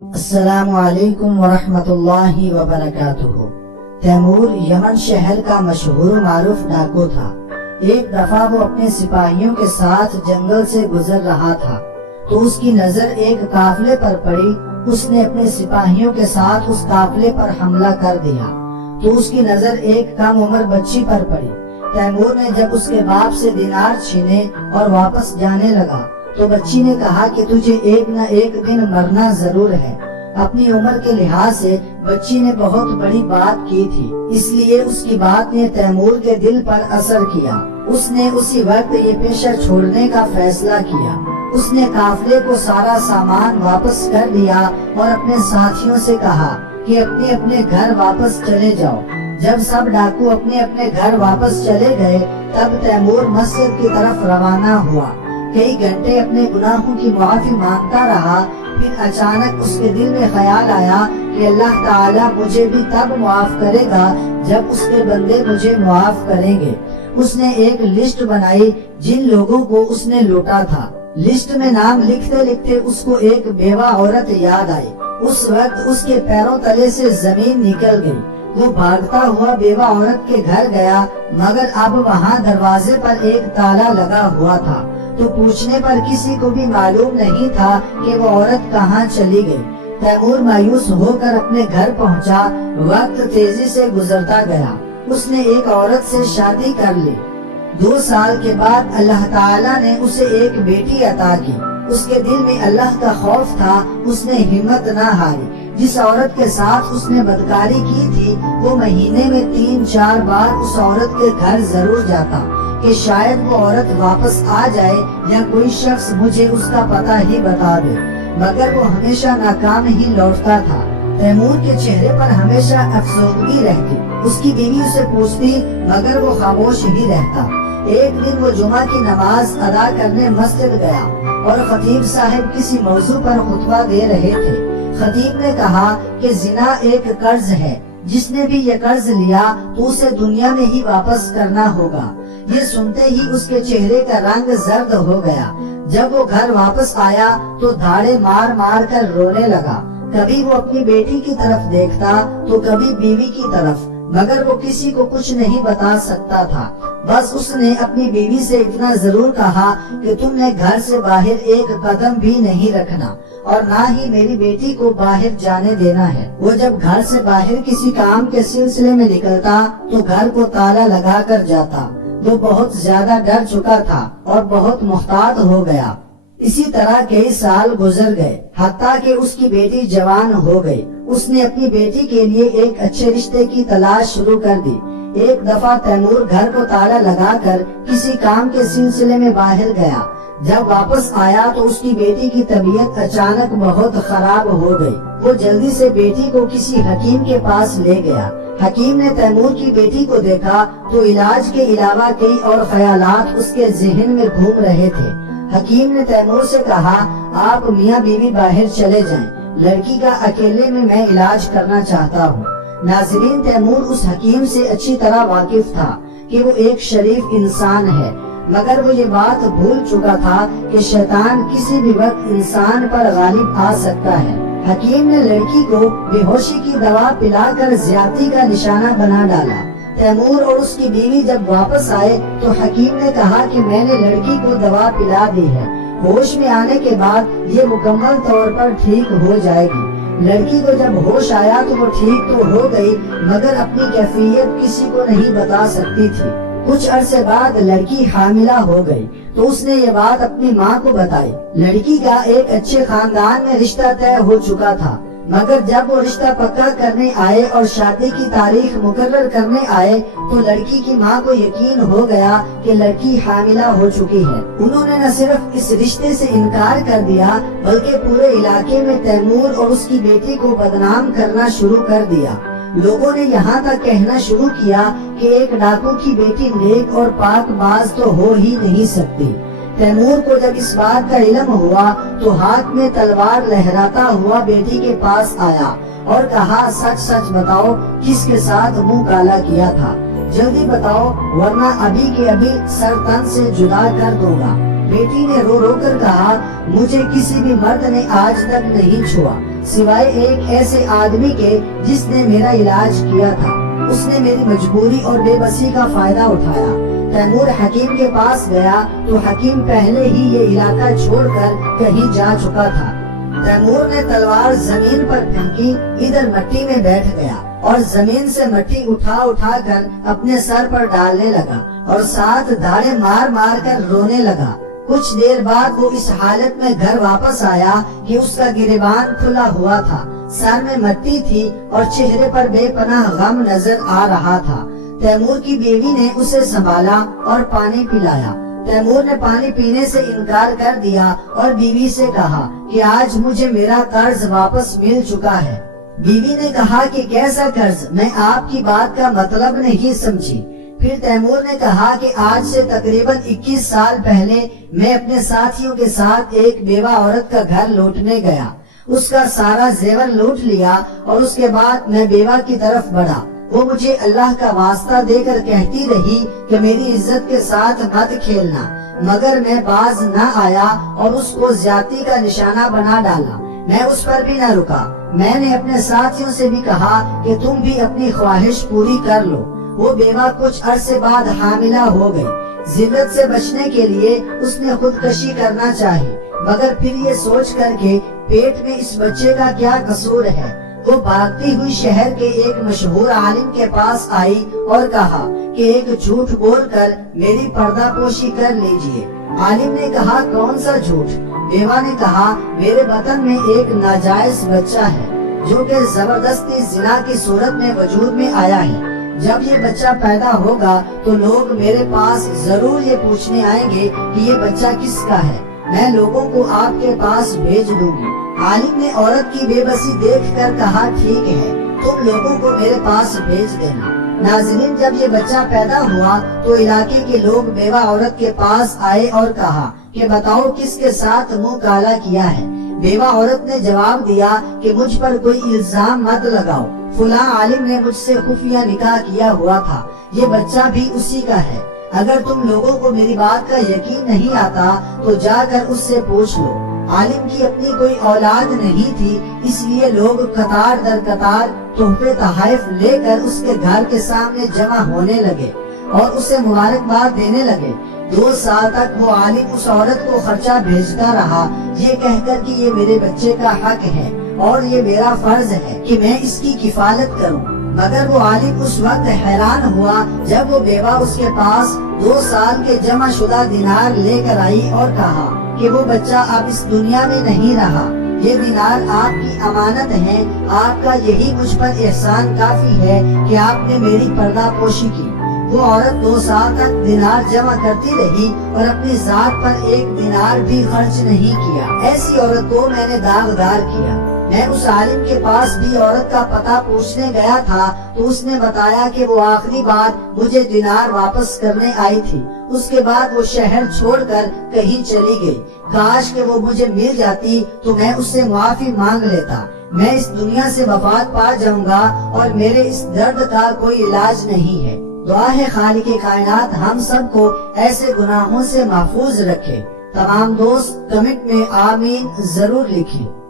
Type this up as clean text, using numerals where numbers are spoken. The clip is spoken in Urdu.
السلام علیکم ورحمۃ اللہ وبرکاتہ۔ تیمور یمن شہر کا مشہور معروف ڈاکو تھا۔ ایک دفعہ وہ اپنے سپاہیوں کے ساتھ جنگل سے گزر رہا تھا تو اس کی نظر ایک قافلے پر پڑی۔ اس نے اپنے سپاہیوں کے ساتھ اس قافلے پر حملہ کر دیا تو اس کی نظر ایک کم عمر بچی پر پڑی۔ تیمور نے جب اس کے باپ سے دینار چھینے اور واپس جانے لگا تو بچی نے کہا کہ تجھے ایک نہ ایک دن مرنا ضرور ہے۔ اپنی عمر کے لحاظ سے بچی نے بہت بڑی بات کی تھی، اس لیے اس کی بات نے تیمور کے دل پر اثر کیا۔ اس نے اسی وقت یہ پیشہ چھوڑنے کا فیصلہ کیا۔ اس نے قافلے کو سارا سامان واپس کر دیا اور اپنے ساتھیوں سے کہا کہ اپنے اپنے گھر واپس چلے جاؤ۔ جب سب ڈاکو اپنے اپنے گھر واپس چلے گئے تب تیمور مسجد کی طرف روانہ ہوا۔ کئی گھنٹے اپنے گناہوں کی معافی مانگتا رہا، پھر اچانک اس کے دل میں خیال آیا کہ اللہ تعالیٰ مجھے بھی تب معاف کرے گا جب اس کے بندے مجھے معاف کریں گے۔ اس نے ایک لسٹ بنائی جن لوگوں کو اس نے لوٹا تھا۔ لسٹ میں نام لکھتے لکھتے اس کو ایک بیوہ عورت یاد آئی۔ اس وقت اس کے پیروں تلے سے زمین نکل گئی۔ وہ بھاگتا ہوا بیوہ عورت کے گھر گیا، مگر اب وہاں دروازے پر ایک تالا لگا ہوا تھا تو پوچھنے پر کسی کو بھی معلوم نہیں تھا کہ وہ عورت کہاں چلی گئی۔ تیمور مایوس ہو کر اپنے گھر پہنچا۔ وقت تیزی سے گزرتا گیا۔ اس نے ایک عورت سے شادی کر لی۔ 2 سال کے بعد اللہ تعالیٰ نے اسے ایک بیٹی عطا کی۔ اس کے دل میں اللہ کا خوف تھا، اس نے ہمت نہ ہاری۔ جس عورت کے ساتھ اس نے بدکاری کی تھی وہ مہینے میں 3-4 بار اس عورت کے گھر ضرور جاتا کہ شاید وہ عورت واپس آ جائے یا کوئی شخص مجھے اس کا پتہ ہی بتا دے، مگر وہ ہمیشہ ناکام ہی لوٹتا تھا۔ تیمور کے چہرے پر ہمیشہ افسردگی رہتی۔ اس کی بیوی اسے پوچھتی مگر وہ خاموش ہی رہتا۔ ایک دن وہ جمعہ کی نماز ادا کرنے مسجد گیا اور خطیب صاحب کسی موضوع پر خطبہ دے رہے تھے۔ خطیب نے کہا کہ زنا ایک قرض ہے، جس نے بھی یہ قرض لیا تو اسے دنیا میں ہی واپس کرنا ہوگا۔ یہ سنتے ہی اس کے چہرے کا رنگ زرد ہو گیا۔ جب وہ گھر واپس آیا تو دھاڑے مار مار کر رونے لگا۔ کبھی وہ اپنی بیٹی کی طرف دیکھتا تو کبھی بیوی کی طرف، مگر وہ کسی کو کچھ نہیں بتا سکتا تھا۔ بس اس نے اپنی بیوی سے اتنا ضرور کہا کہ تم نے گھر سے باہر ایک قدم بھی نہیں رکھنا اور نہ ہی میری بیٹی کو باہر جانے دینا ہے۔ وہ جب گھر سے باہر کسی کام کے سلسلے میں نکلتا تو گھر کو تالا لگا کر جاتا۔ وہ بہت زیادہ ڈر چکا تھا اور بہت محتاط ہو گیا۔ اسی طرح کئی سال گزر گئے، حتیٰ کہ اس کی بیٹی جوان ہو گئی۔ اس نے اپنی بیٹی کے لیے ایک اچھے رشتے کی تلاش شروع کر دی۔ ایک دفعہ تیمور گھر کو تالا لگا کر کسی کام کے سلسلے میں باہر گیا۔ جب واپس آیا تو اس کی بیٹی کی طبیعت اچانک بہت خراب ہو گئی۔ وہ جلدی سے بیٹی کو کسی حکیم کے پاس لے گیا۔ حکیم نے تیمور کی بیٹی کو دیکھا تو علاج کے علاوہ کئی اور خیالات اس کے ذہن میں گھوم رہے تھے۔ حکیم نے تیمور سے کہا آپ میاں بیوی باہر چلے جائیں، لڑکی کا اکیلے میں علاج کرنا چاہتا ہوں۔ ناظرین، تیمور اس حکیم سے اچھی طرح واقف تھا کہ وہ ایک شریف انسان ہے، مگر وہ یہ بات بھول چکا تھا کہ شیطان کسی بھی وقت انسان پر غالب آ سکتا ہے۔ حکیم نے لڑکی کو بے ہوشی کی دوا پلا کر زیادتی کا نشانہ بنا ڈالا۔ تیمور اور اس کی بیوی جب واپس آئے تو حکیم نے کہا کہ میں نے لڑکی کو دوا پلا دی ہے، ہوش میں آنے کے بعد یہ مکمل طور پر ٹھیک ہو جائے گی۔ لڑکی کو جب ہوش آیا تو وہ ٹھیک تو ہو گئی، مگر اپنی کیفیت کسی کو نہیں بتا سکتی تھی۔ کچھ عرصے بعد لڑکی حاملہ ہو گئی تو اس نے یہ بات اپنی ماں کو بتائی۔ لڑکی کا ایک اچھے خاندان میں رشتہ طے ہو چکا تھا، مگر جب وہ رشتہ پکا کرنے آئے اور شادی کی تاریخ مقرر کرنے آئے تو لڑکی کی ماں کو یقین ہو گیا کہ لڑکی حاملہ ہو چکی ہے۔ انہوں نے نہ صرف اس رشتے سے انکار کر دیا بلکہ پورے علاقے میں تیمور اور اس کی بیٹی کو بدنام کرنا شروع کر دیا۔ لوگوں نے یہاں تک کہنا شروع کیا کہ ایک ڈاکو کی بیٹی نیک اور پاک باز تو ہو ہی نہیں سکتی۔ تیمور کو جب اس بات کا علم ہوا تو ہاتھ میں تلوار لہراتا ہوا بیٹی کے پاس آیا اور کہا سچ سچ بتاؤ کس کے ساتھ منہ کالا کیا تھا، جلدی بتاؤ ورنہ ابھی کے ابھی سر تن سے جدا کر دوں گا۔ بیٹی نے رو رو کر کہا مجھے کسی بھی مرد نے آج تک نہیں چھوا، سوائے ایک ایسے آدمی کے جس نے میرا علاج کیا تھا۔ اس نے میری مجبوری اور بے بسی کا فائدہ اٹھایا۔ تیمور حکیم کے پاس گیا تو حکیم پہلے ہی یہ علاقہ چھوڑ کر کہیں جا چکا تھا۔ تیمور نے تلوار زمین پر پھینکی، ادھر مٹی میں بیٹھ گیا اور زمین سے مٹی اٹھا کر اپنے سر پر ڈالنے لگا اور ساتھ دھاڑے مار مار کر رونے لگا۔ کچھ دیر بعد وہ اس حالت میں گھر واپس آیا کہ اس کا گریبان کھلا ہوا تھا، سر میں مٹی تھی اور چہرے پر بے پناہ غم نظر آ رہا تھا۔ تیمور کی بیوی نے اسے سنبھالا اور پانی پلایا۔ تیمور نے پانی پینے سے انکار کر دیا اور بیوی سے کہا کہ آج مجھے میرا قرض واپس مل چکا ہے۔ بیوی نے کہا کہ کیسا قرض؟ میں آپ کی بات کا مطلب نہیں سمجھی۔ پھر تیمور نے کہا کہ آج سے تقریباً 21 سال پہلے میں اپنے ساتھیوں کے ساتھ ایک بیوہ عورت کا گھر لوٹنے گیا، اس کا سارا زیور لوٹ لیا اور اس کے بعد میں بیوہ کی طرف بڑھا۔ وہ مجھے اللہ کا واسطہ دے کر کہتی رہی کہ میری عزت کے ساتھ مت کھیلنا، مگر میں باز نہ آیا اور اس کو زیادتی کا نشانہ بنا ڈالا۔ میں اس پر بھی نہ رکا۔ میں نے اپنے ساتھیوں سے بھی کہا کہ تم بھی اپنی خواہش پوری کر لو۔ وہ بیوہ کچھ عرصے بعد حاملہ ہو گئی۔ ذلت سے بچنے کے لیے اس نے خودکشی کرنا چاہی، مگر پھر یہ سوچ کر کہ پیٹ میں اس بچے کا کیا قصور ہے، وہ بھاگتی ہوئی شہر کے ایک مشہور عالم کے پاس آئی اور کہا کہ ایک جھوٹ بول کر میری پردہ پوشی کر لیجئے۔ عالم نے کہا کون سا جھوٹ؟ بیوہ نے کہا میرے بطن میں ایک ناجائز بچہ ہے جو کہ زبردستی زنا کی صورت میں وجود میں آیا ہے۔ جب یہ بچہ پیدا ہوگا تو لوگ میرے پاس ضرور یہ پوچھنے آئیں گے کہ یہ بچہ کس کا ہے۔ میں لوگوں کو آپ کے پاس بھیج دوں گی۔ عالم نے عورت کی بے بسی دیکھ کر کہا ٹھیک ہے، تم لوگوں کو میرے پاس بھیج دینا۔ ناظرین، جب یہ بچہ پیدا ہوا تو علاقے کے لوگ بیوہ عورت کے پاس آئے اور کہا کہ بتاؤ کس کے ساتھ منہ کالا کیا ہے۔ بیوہ عورت نے جواب دیا کہ مجھ پر کوئی الزام مت لگاؤ، فلاں عالم نے مجھ سے خفیہ نکاح کیا ہوا تھا، یہ بچہ بھی اسی کا ہے۔ اگر تم لوگوں کو میری بات کا یقین نہیں آتا تو جا کر اس سے پوچھ لو۔ عالم کی اپنی کوئی اولاد نہیں تھی، اس لیے لوگ قطار در قطار تحفے تحائف لے کر اس کے گھر کے سامنے جمع ہونے لگے اور اسے مبارکباد دینے لگے۔ 2 سال تک وہ عالم اس عورت کو خرچہ بھیجتا رہا، یہ کہہ کر کہ یہ میرے بچے کا حق ہے اور یہ میرا فرض ہے کہ میں اس کی کفالت کروں۔ مگر وہ عالم اس وقت حیران ہوا جب وہ بیوہ اس کے پاس 2 سال کے جمع شدہ دینار لے کر آئی اور کہا کہ وہ بچہ اب اس دنیا میں نہیں رہا، یہ دینار آپ کی امانت ہے، آپ کا یہی مجھ پر احسان کافی ہے کہ آپ نے میری پردہ پوشی کی۔ وہ عورت 2 سال تک دینار جمع کرتی رہی اور اپنی ذات پر 1 دینار بھی خرچ نہیں کیا۔ ایسی عورت کو میں نے داغدار کیا۔ میں اس عالم کے پاس بھی عورت کا پتہ پوچھنے گیا تھا تو اس نے بتایا کہ وہ آخری بار مجھے دینار واپس کرنے آئی تھی، اس کے بعد وہ شہر چھوڑ کر کہیں چلی گئی۔ کاش کہ وہ مجھے مل جاتی تو میں اس سے معافی مانگ لیتا۔ میں اس دنیا سے وفات پا جاؤں گا اور میرے اس درد کا کوئی علاج نہیں ہے۔ دعا ہے خالق کائنات ہم سب کو ایسے گناہوں سے محفوظ رکھے۔ تمام دوست کمنٹ میں آمین ضرور لکھیں۔